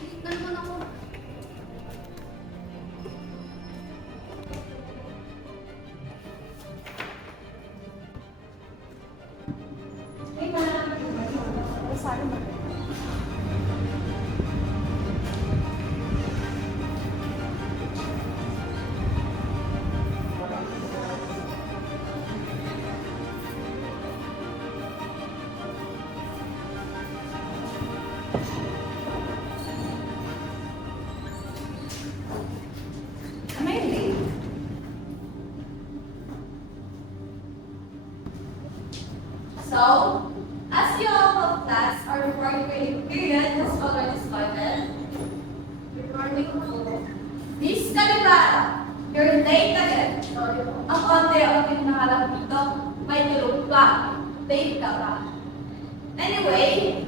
Late na naman ako. Am I late? So, as you all know, class, our recording period has already started. Recording po. Miss Kalibara, you're late again. Ang konti ang pinakalam dito, may tulog pa. Late ka pa. Anyway,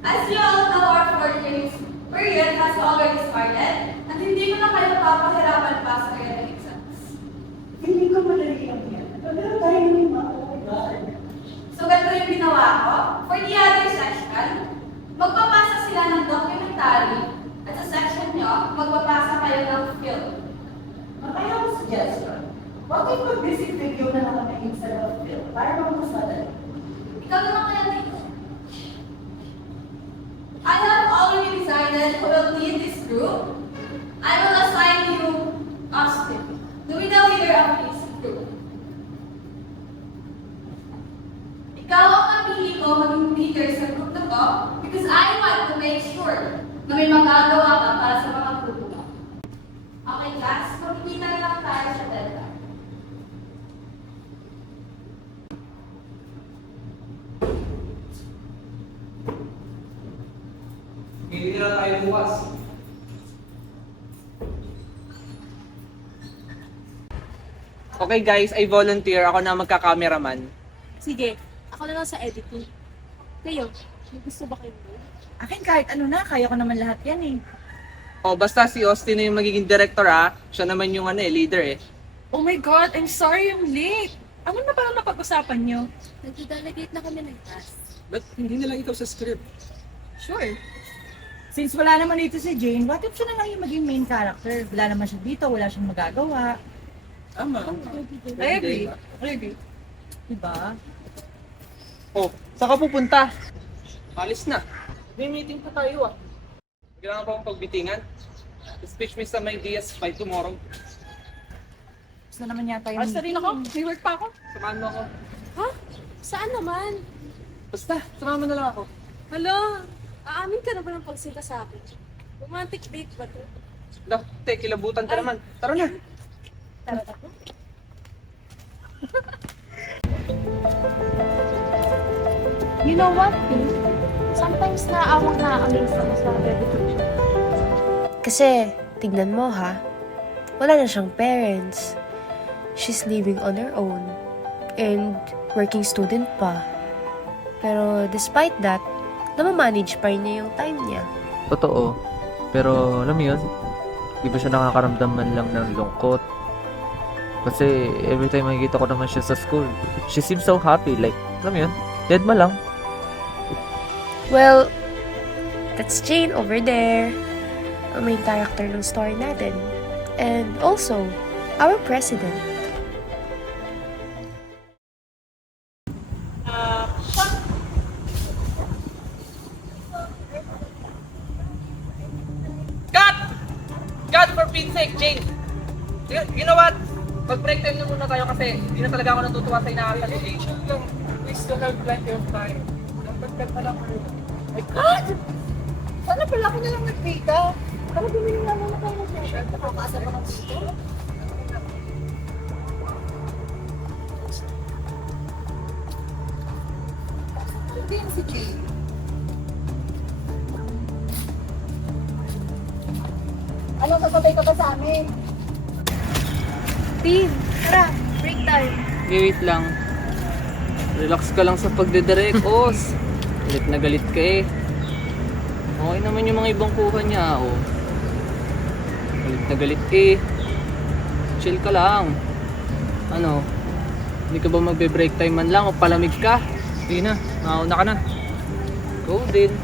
as you all know, our recording period has already started at hindi ko na kayo papahirapan pa sa kanyang exams. Hindi ko madali lang yan. Pero tayo naman ma. Oh my God. So, ganito yung ginawa ko. For the other section, magpapasa sila ng documentary at sa section nyo, magpapasa kayo ng film. I have a suggestion. What if mag-visit video na lang kami instead of film? Para mas madali. Ikaw naman kaya dito. I have already decided who will lead this group. I will assign you Austin to be the leader of this group. Ikaw ang napili ko maging leader sa group na to because I want to make sure na may magagawa ka para sa mga grupo mo. Okay, class? Magkikita na lang tayo sa Delta. Hindi na tayo bukas. Okay guys, I volunteer. Ako na magka-cameraman. Sige, ako na lang sa editing. Kayo, may gusto ba kayo doon? Akin kahit ano na, kaya ko naman lahat yan eh. Oh, basta si Austin na yung magiging director ah. Siya naman yung leader eh. Oh my God, I'm sorry I'm late. Ano na parang napag-usapan nyo? Nagdelegate na kami ng class. Ba't hindi na lang ikaw sa script? Sure. Since wala naman dito si Jane, what if siya na lang yung maging main character? Wala naman siya dito, wala siyang magagawa. Tama. I agree. I agree. Diba? Oh, saan ka pupunta? Alis na. May meeting pa tayo ah. Kailangan pa akong pagbitingan. Speech me some ideas by tomorrow. Gusto naman yata yung... Basta rin ako, may work pa ako. Samahan mo ako. Ha? Saan naman? Basta, samahan mo na lang ako. Hala, aamin ka na ba ng pagsinta sa akin? Romantic date ba to? Dah, te, kilabutan ka Ay. naman. Tara na. Tara ako. You know what, Pete? Sometimes naaawang-naamaze ako sa dedication. Kasi, tignan mo ha, wala na siyang parents. She's living on her own. And working student pa. Pero despite that, namamanage pa rin niya yung time niya. Totoo. Pero alam mo yun, di ba siya nakakaramdam man lang ng lungkot? Kasi every time makikita ko naman siya sa school, she seems so happy. Like, alam mo yun, dead ma lang. Well, that's Jane over there. Ang main character ng story natin. And also, our president. Cut! Cut for Pete's sake, Jane! You know what? Mag-break time na muna tayo kasi hindi na talaga ako natutuwa sa inaakal ni Jane. We still have plenty of time. Dapat cut na lang kayo. My God! Sana pala ako na lang nagpita. Para bumili nga muna tayo ng t-shirt. Nakakaasa pa ng dito. Hindi yan si Jane. Anong sasabay ka pa sa amin? Steve, tara, break time. Okay, wait lang. Relax ka lang sa pagdedirect, Os. Galit na galit ka eh. Okay naman yung mga ibang kuha niya, oh. Galit na galit eh. Chill ka lang. Ano? Hindi ka ba magbe-break time man lang o palamig ka? Sige na, mauna ka na. Go din.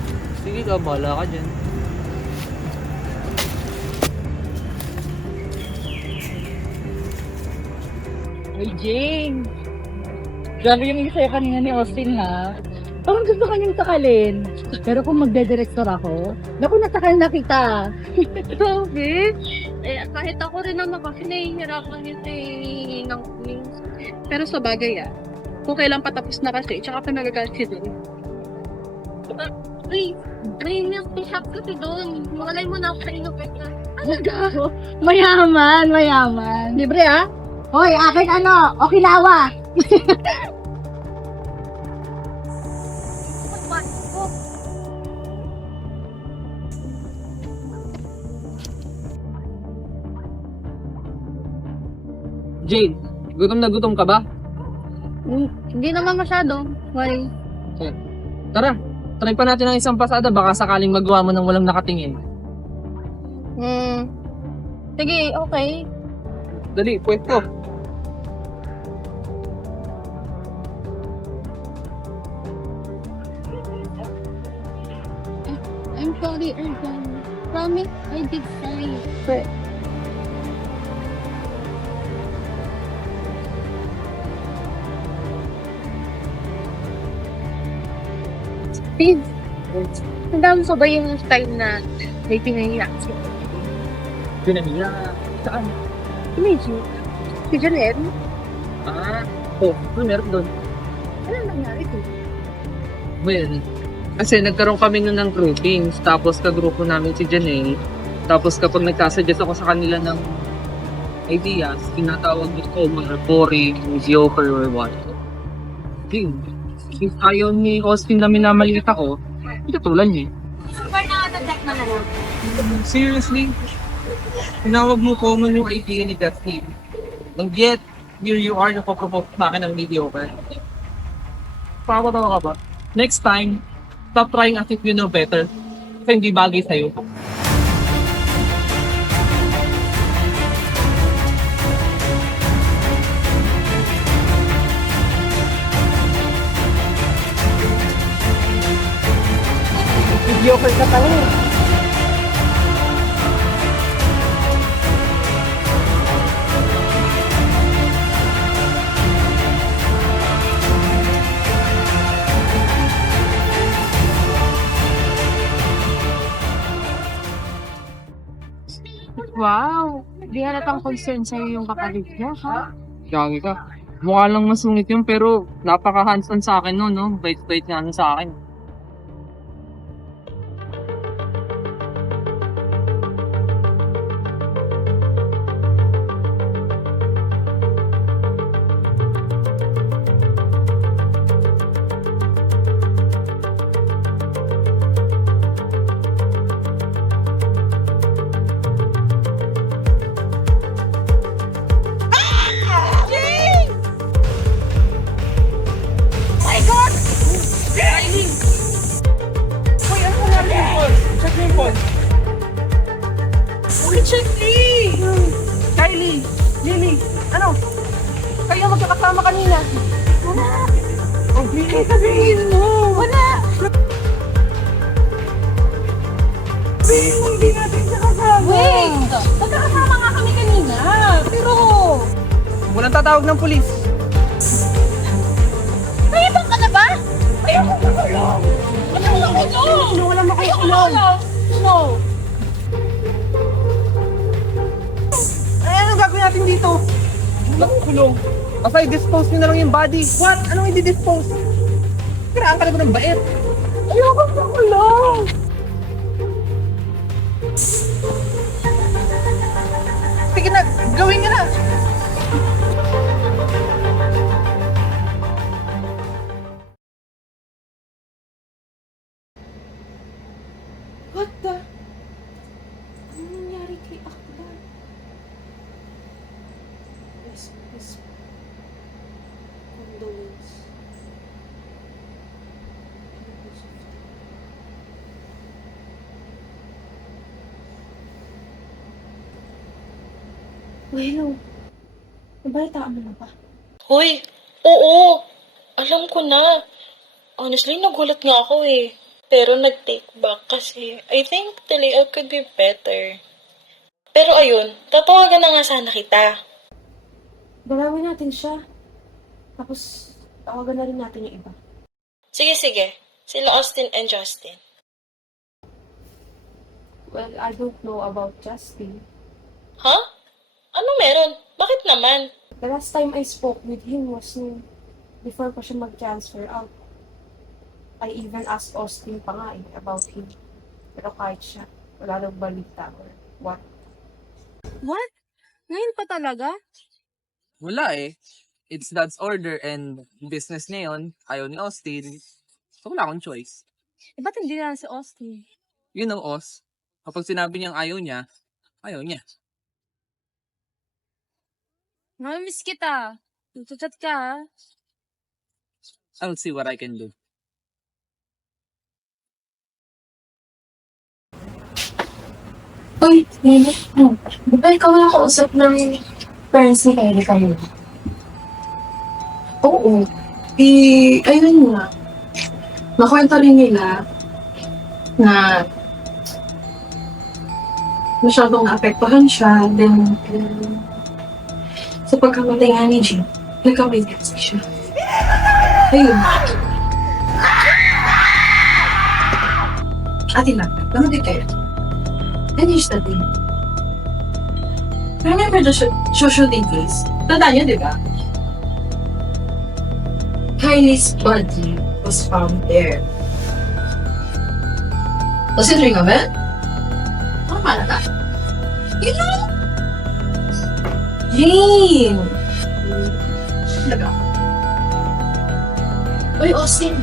Sige ka, bahala ka dyan. Uy, Jane. Grabe yung isaya kanina ni Austin, ha? Parang gusto kanyang sakalin. Pero kung magde-director ako, naku, nasakal na kita. Grabe. Eh, kahit ako rin naman kasi nahihirapan yun ng wings. Pero sa bagay kung kailan patapos na kasi, tsaka pa nagagalit si Doon. Uy, may milk tea shop kasi doon. Malay mo na ako sa inupit na. Mayaman, mayaman. Libre, ha? Hoy, akin ano, Okinawa. Jade, gutom na gutom ka ba? Hindi naman masyado. Why? Tara, try pa natin ang isang pasada. Baka sakaling magawa mo ng walang nakatingin. Sige, okay. Dali, pwesto. I'm sorry, Urban. Promise, I did sorry. Steve, tandaan mo ba yung time na may pinahiyak siya? Pinamila. Saan? Imagine, si Janelle, Meron doon. ano nangyari to? Well, kasi nagkaroon kami nun ng groupings, tapos kagrupo namin si Janelle. Tapos kapag nagkasuggest ako sa kanila ng ideas, tinatawag ko mga boring, mediocre, or what. Yun. Since ayaw ni Austin na minamaliit ako, hindi katulad niya. Super na-detect na lang. Seriously? Tinawag mo common yung idea ni that team. And yet, here you are, napopromote sa akin ng mediocre. Pakakatawa ka ba? Next time, stop trying as if you know better. Kasi hindi bagay sa'yo. Mediocre ka pala. Wow! Di halatang concern sa'yo yung kapatid niya, ha? Gagi ka. Mukha lang masungit yun, pero napaka-hands-on sa akin no, no? Bait-bait nga nun sa akin. Kylie! Lily! Ano? Kayo magkakasama kanina. Wala! Oh, Lily, sabihin mo! Wala! Sabihin mo, hindi natin siya kasama. Wait! Magkakasama nga kami kanina. Pero, Walang tatawag ng pulis. mayabang ka na ba? Ayoko na kulong! Ayoko na kulong! Wala mo kayo Ayoko na kulong! No! Ay, anong gagawin natin dito? Nakukulong. Asay, dispose nyo na lang yung body. What? Anong i-dispose? Kiraan ka na ba ng bait? Ayoko na kulong! Sige na, gawin nyo na. What the? Ano nangyari kay Akbar? Yes. Condolence. Well, nabalitaan mo na ba? Hoy, oo, alam ko na. Honestly, nagulat nga ako eh. Pero nag-take back kasi I think the layout could be better. Pero ayun, tatawagan na nga sana kita. Dalawin natin siya. Tapos, tawagan na rin natin yung iba. Sige. Sila Austin and Justin. Well, I don't know about Justin. Ha? Ano meron? Bakit naman? The last time I spoke with him was before pa siya mag-transfer out. I even asked Austin pa nga about him. Pero kahit siya, wala nang balita or what. What? Ngayon pa talaga? Wala eh. It's Dad's order and business niya yun. Ayaw ni Austin. So wala akong choice. Eh, ba't hindi na si Austin? You know, Os, kapag sinabi niyang ayaw niya, ayaw niya. Namimiss kita. Chat ka, ha? I'll see what I can do. Uy, Lily. Di ba ikaw ang kausap ng parents ni Kylie kayo? Oo. Ayun nga. Nakwento rin nila na masyadong naapektuhan siya. Then, sa pagkamatay nga ni Jean, nagka-pregnancy siya. Ayun. Ate lang, ano di kayo? And you study. Remember the social days? Tandaan niyo, di ba? Kylie's body was found there. Does it ring a bell? Ano malata? You know? Jane! Talaga. Uy, Austin.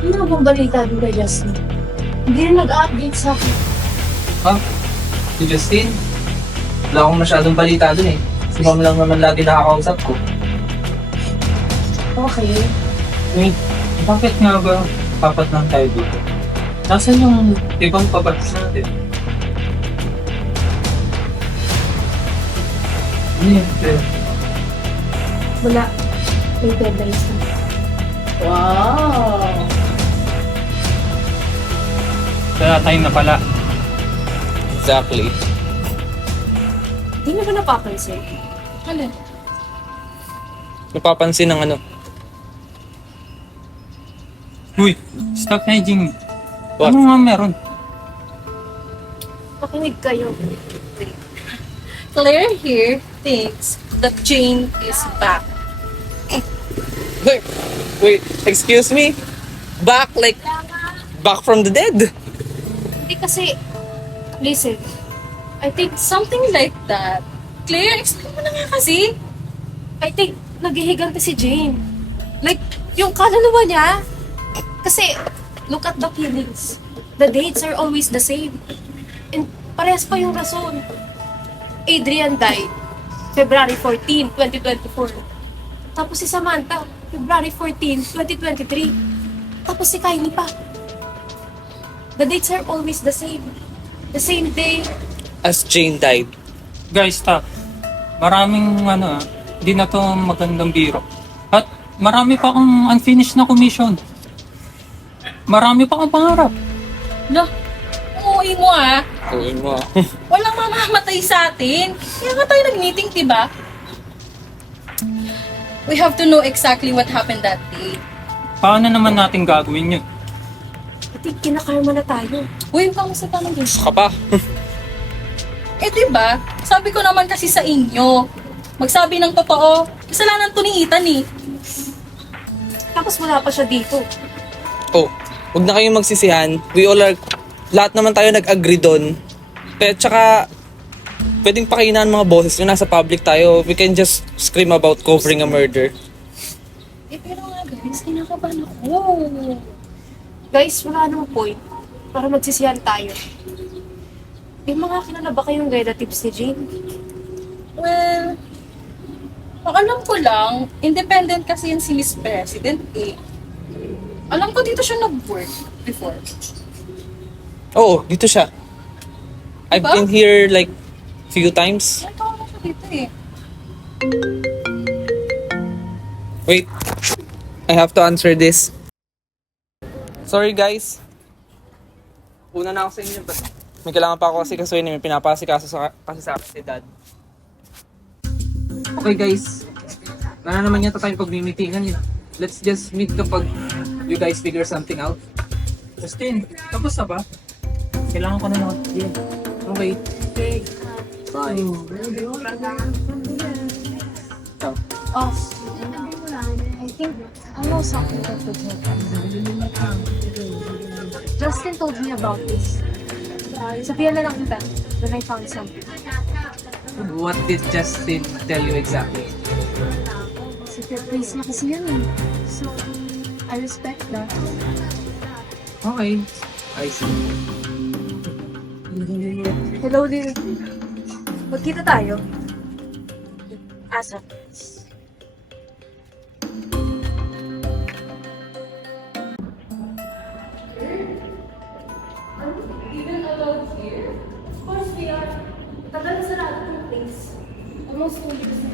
Ano bang balita din kay Justin? Hindi rin nag-update sa akin. Si Justin? Wala akong masyadong balita dun eh. Si Mom lang naman lagi nakakausap ko. Okay. Wait, bakit nga ba papat lang tayo dito? Nasaan yung ibang papatas natin? Ano yun, Fer? Wala. May deadlines na. Wow! Kaya time na pala. Exactly. Hindi na ba napapansin? Ano? Napapansin ng ano? Uy, stop na Jing. What? Ano nga meron? Pakinig kayo. Claire here thinks that Jane is back. Wait, excuse me? Back like, back from the dead? Hindi kasi, listen, I think something like that. Claire, explain mo na nga kasi. I think naghihigante si Jane. Like, yung kaluluwa niya. Kasi, look at the killings. The dates are always the same. And parehas pa yung rason. Adrian died February 14, 2024. Tapos si Samantha, February 14, 2023. Tapos si Kylie pa. The dates are always the same. The same day. As Jane died. Guys, stop. Maraming hindi na to magandang biro. At marami pa akong unfinished na commission. Marami pa akong pangarap. Umuwi mo ah. Uwin mo. Walang mamamatay sa atin. Kaya nga tayo nag-meeting, diba? We have to know exactly what happened that day. Paano naman natin gagawin yun? I think kinakarma na tayo. Uy, kamusta naman din? Ka pa. Eh diba, sabi ko naman kasi sa inyo, magsabi ng totoo, kasalanan to ni Ethan eh. Tapos wala pa siya dito. Oh, huwag na kayong magsisihan. We all are, lahat naman tayo nag-agree doon. Kaya tsaka, pwedeng pakinan mga boses nyo, nasa public tayo. We can just scream about covering a murder. Eh pero nga guys, kinakabahan ako. Guys, wala nang point para magsisihan tayo. May mga kilala ba kayong relatives ni Jane? Well, ang alam ko lang, independent kasi yan si Miss President eh. Alam ko dito siya nag-work before. Oo, dito siya. I've Diba? been here like few times. Ay, tawag na siya dito eh. Wait, I have to answer this. Sorry guys. Una na ako sa inyo. May kailangan pa ako kasi kasuhin. May pinapasikaso kasi sa akin si Dad. Okay guys, wala naman yata tayong pagmimitingan eh. Let's just meet kapag you guys figure something out. Justin, tapos na ba? Kailangan ko na lang. Okay. Bye. Oh, I think I know something that would help us. Justin told me about this. Sabihan na lang kita when I found something. What did Justin tell you exactly? Secret place na kasi yan eh. So, I respect that. Okay, I see. Hello, Lil. Magkita tayo. Asa? Even allowed here? Of course we are. Tagal sarado ng place. Almost 2 years na.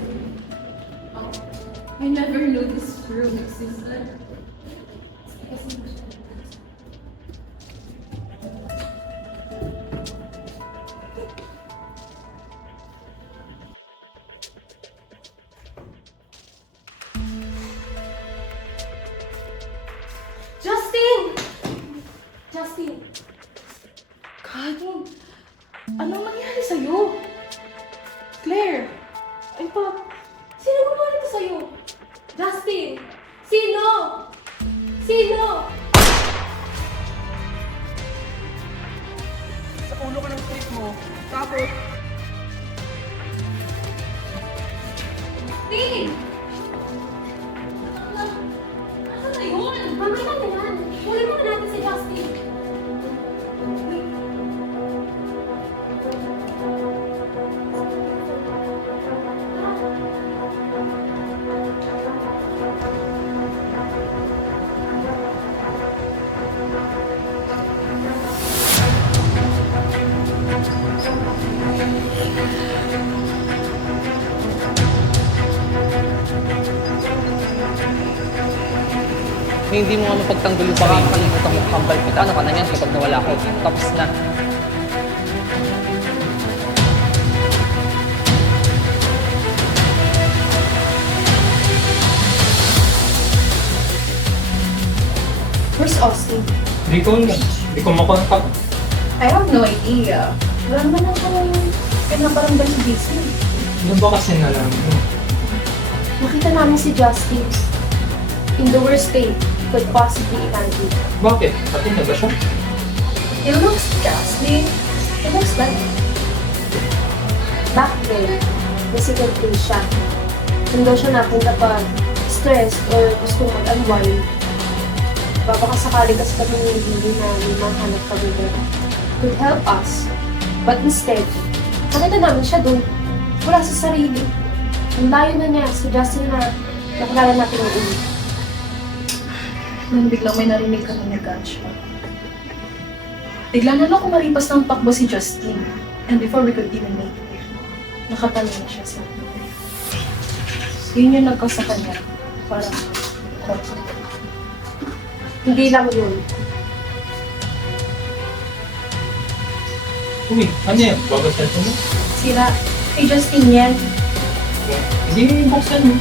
I never knew this room existed. Justin! Justin! Kagin! Anong nangyari sa'yo? Claire! Ay pa! Sino gumawa nito sa'yo? Justin! Sino? Sino? Sa ulo ka ng trip mo, tapos Justin! Asan na yun? Mamaya na yan. Huli muna natin si Justin. hindi mo nga mapagtanggol yung sarili. Kalimutan mo kambal kita. Ano ka na yan kapag nawala ko? Tapos na. Where's Austin? Hindi ko na. Hindi ko makontak. I have no idea. Wala naman akong pinaparamdam si Jason. Ano ba kasi nalaman mo? Nakita namin si Justin in the worst state could possibly imagine. Bakit? Pati na ba siya? He looks Justin. He looks like back then, secret place siya. Kung daw siya napunta pag stressed or gusto mag-unwind, babakasakali kasi kami hindi na may mahanap kami doon. Could help us. But instead, nakita namin siya doon. Wala sa sarili. Ang layo na niya sa Justin na nakilala natin ng ulit. Nang biglang may narinig kami na gunshot. Bigla na lang kumaripas ng takbo si Justin. And before we could even make it, nakatalo na siya sa akin. Yun yung nagkasa kanya. Parang, Hindi lang yun. Uy, ano yan? Bagas na ito mo? sira. Kay Justin yan. Hindi buksan mo.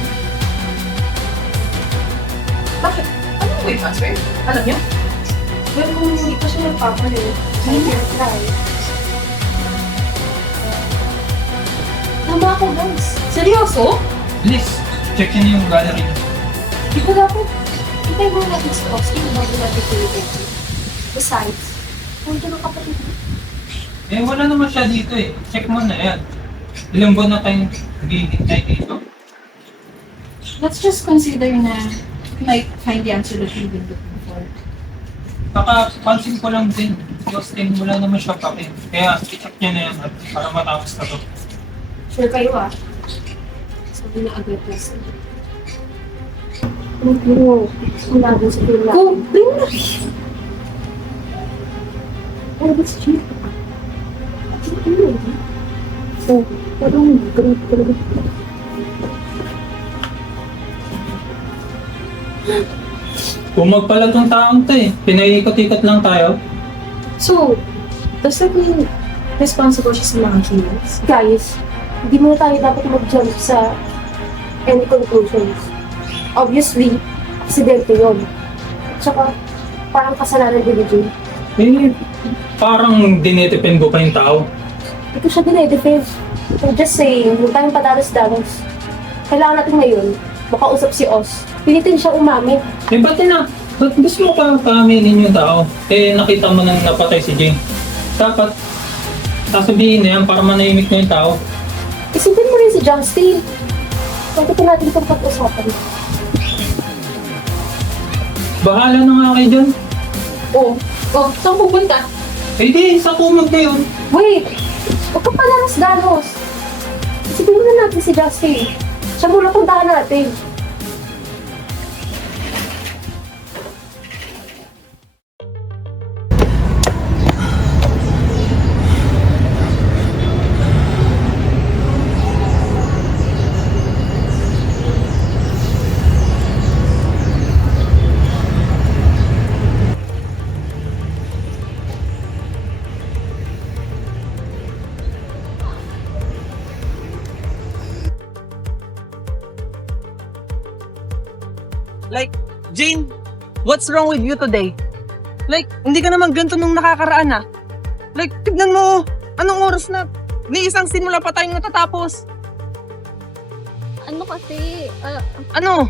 Bakit? Ano mo yung password? Alam niyo? Well, kung hindi pa siya nagpapalit, I will try. Tama ako, guys. Seryoso? Please, check niyo yung gallery niyo. Di ko dapat. Itay mo natin si Austin bago natin pilitin. Besides, nandiyan ang kapatid mo. Eh, wala naman siya dito eh. Check mo na yan. Ilang buwan na tayong naghihintay dito. Let's just consider na like find the answer that we've been looking for. Pansin ko lang din, si Austin, wala naman siya pake. Kaya i-check niya na yan at para matapos na to. Sure kayo ah. Sabi na agad kasi. Pero, wala din sa pila. Go! Bring na! Oh, that's cheap. Oh, parang great talaga. Bumagpala tong taong to eh. Pinaikot-ikot lang tayo. So, does that mean responsible siya sa mga killings? Guys, hindi mo tayo dapat mag-jump sa any conclusions. Obviously, aksidente yun. Tsaka, parang kasalanan din ni Jane. Eh, parang dinedepend ko pa yung tao. Hindi ko siya dinedefend. I'm just saying, huwag tayong padalos-dalos. Kailangan natin ngayon, makausap si Oz. Pilitin siya umamin. Eh, ba't gusto mo pa paaminin yung tao? Eh, nakita mo nang napatay si Jane. Dapat, sasabihin na yan para manahimik na yung tao. Isipin mo rin si Justin. Pwede pa natin itong pag-usapan. Bahala na nga kayo dyan. Oh, saan pupunta? Eh di, sa kumag na yun. Wait! Huwag kang padalos-dalos. Isipin mo na natin si Justin. Siya muna puntahan natin. Like, Jane, what's wrong with you today? Like, hindi ka naman ganito nung nakakaraan ah. Like, tignan mo, anong oras na? Ni isang simula pa tayong natatapos. Ano kasi, Ano?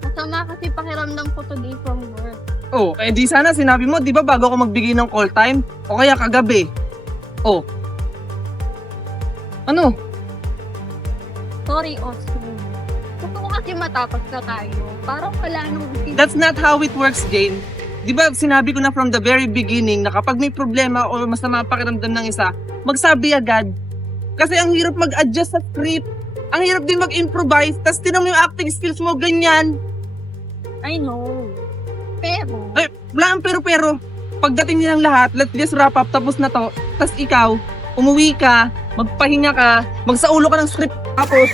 masama kasi pakiramdam ko today from work. Oh, eh di sana sinabi mo, di ba bago ako magbigay ng call time? O kaya kagabi? Oh. Ano? Sorry, Austin. Gusto ko kasi matapos na tayo. Parang wala nung That's not how it works, Jane. Di ba sinabi ko na from the very beginning na kapag may problema o masama pakiramdam ng isa, magsabi agad. Kasi ang hirap mag-adjust sa script. Ang hirap din mag-improvise. Tapos tinan mo yung acting skills mo, ganyan. I know. Pero, Eh, wala ang pero. Pagdating nilang lahat, let's just wrap up, tapos na to. Tapos ikaw, umuwi ka, magpahinga ka, magsaulo ka ng script, tapos...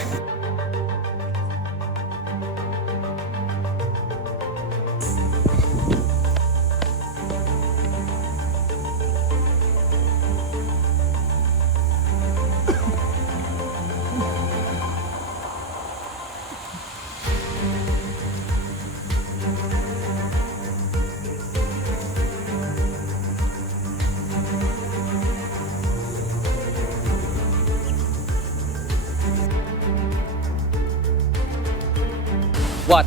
What?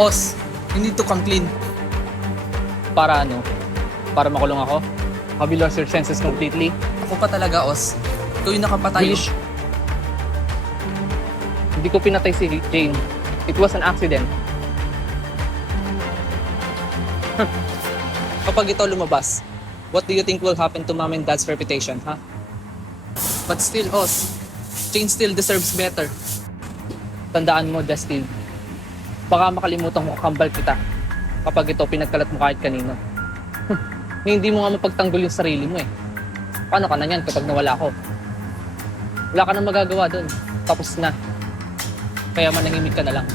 Os, you need to come clean. Para ano? Para makulong ako? Have you lost your senses completely? Ako pa talaga, Os. Ikaw yung nakapatay. Wish. Hindi ko pinatay si Jane. It was an accident. Kapag ito lumabas, what do you think will happen to Mom and Dad's reputation, ha? But still, Os, Jane still deserves better. Tandaan mo, Justin. Baka makalimutan mo kakambal kita kapag ito pinagkalat mo kahit kanino. Hindi mo nga mapagtanggol yung sarili mo eh. Paano ka na yan kapag nawala ko? Wala ka nang magagawa doon. Tapos na. Kaya manahimik ka na lang.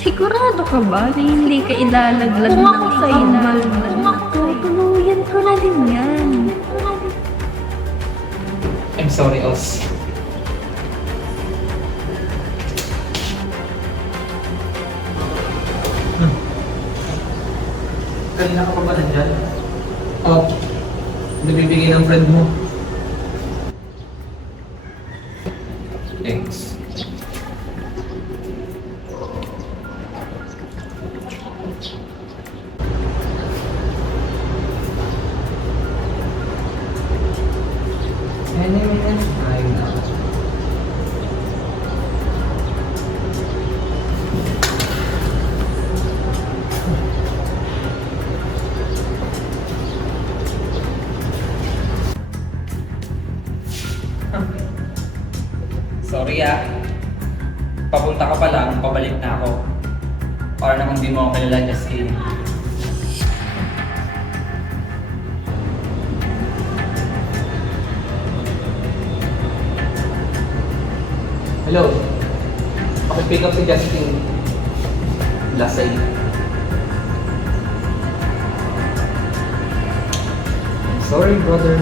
Sigurado ka ba na hindi ka ilalaglag ng kambal na tutuluyan ko na din yan. I'm sorry, Os. Kanina ka pa ba nandyan? Oh, nabibigay ng friend mo. Thanks. Sorry ah. Papunta ka pa lang, pabalik na ako. Para namang di mo ako kilala, Justin. Hello. Pakipick up si Justin. Last side. Sorry, brother.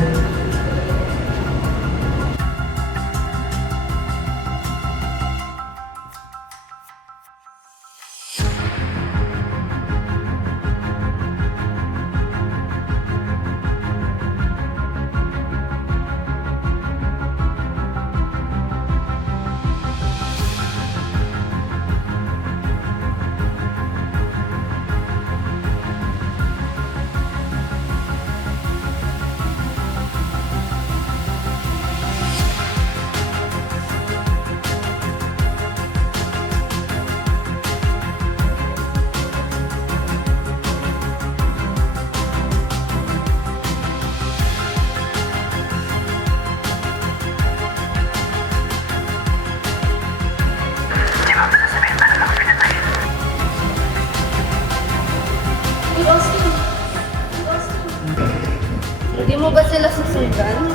Hindi mo ba sila susundan?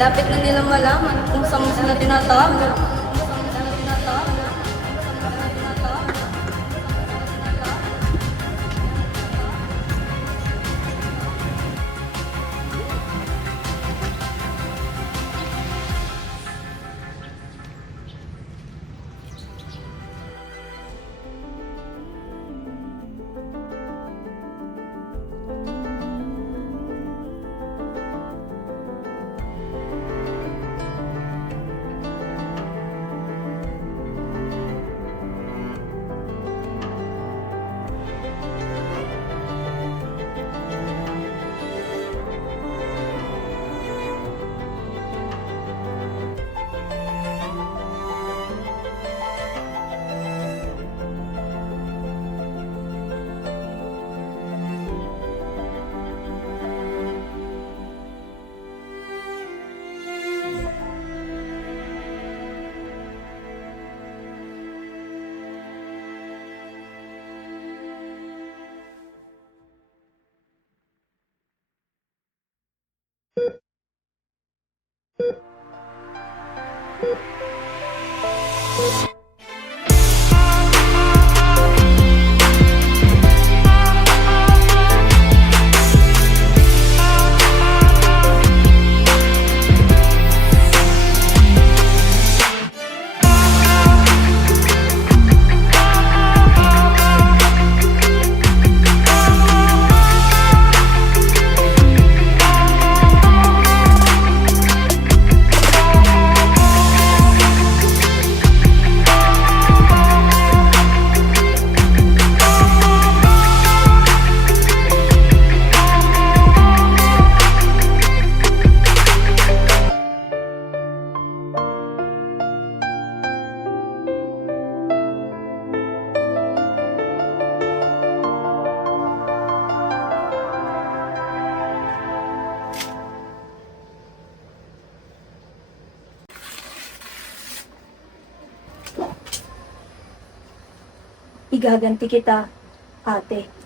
Dapat na nilang malaman kung saan mo sila tinatawag. Igaganti kita, ate.